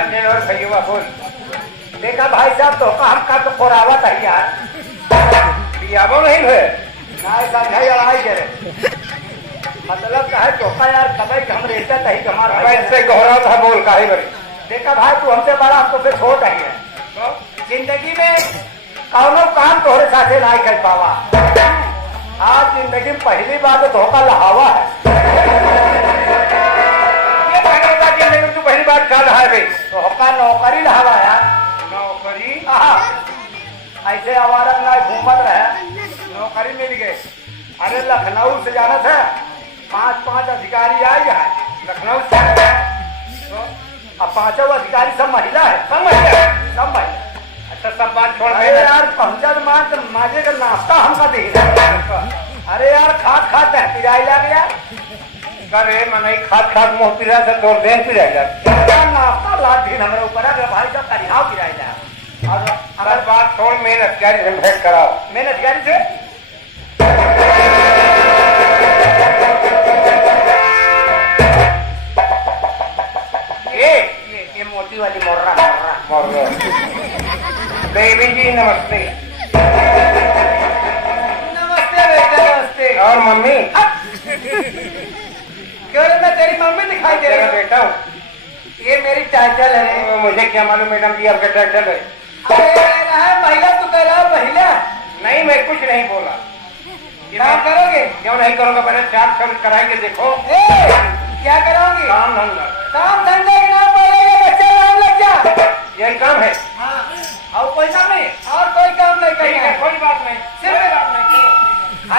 और भैया बोल। देखा भाई साहब तो हमका तो कोरावत है यार। पियाबो नहीं हुए ना समझाई लड़ाई करे मतलब का है धोखा यार कभी हम रहता ही हमारा अब इससे गहरा था बोल काहे बड़ी। देखा भाई तू हमसे बड़ा हम तो फिर छोट ही है तो जिंदगी में कौनो काम तोहरे साथे नहीं कर पावा। आज जिंदगी में पहली बार तो धोखा लहावा है। ये कहने का जिंदगी में तू पहली बार क्या रहा है भाई। धोखा नौकरी लहावा यार। नौकरी ऐसे आवारा ना घूमत रहे नौकरी मिल गए। अरे लखनऊ से जाना था 5 अधिकारी आए है लखनऊ से तो अब 5 अधिकारी सब महिला है सब महिला सब महिला। अच्छा सब बात छोड़ अरे यार पहुंचा तो मान तो माजे का नाश्ता हमका दे अरे यार खाद खाद पिराई लग गया करे मने खाद खाद मुंह पिरा से तोड़ दे पिरा जा नाश्ता लाद दिन हमारे ऊपर है भाई साहब करियाव पिराई लगा और अगर बात छोड़ मेन अधिकारी से भेंट कराओ। मेन अधिकारी से ये मोटी वाली मोर्रा मोर्रा देवी जी नमस्ते। नमस्ते बेटा नमस्ते। और मम्मी क्यों रे मैं तेरी मम्मी दिखाई दे तेरा रही बेटा हूँ। ये मेरी टाइटल है। तो मुझे क्या मालूम मैडम जी आपका टाइटल है। अरे रहा महिला तू कह रहा महिला नहीं मैं कुछ नहीं बोला। क्या करोगे क्यों नहीं करूँगा पहले 4 शब्द कराएंगे देखो। क्या करोगे काम धंधा काम धंधे के नाम पर ये बच्चे नाम लग जा। यही काम है। हाँ और कोई काम नहीं और कोई काम नहीं ठीक है करना कोई बात नहीं सिर्फ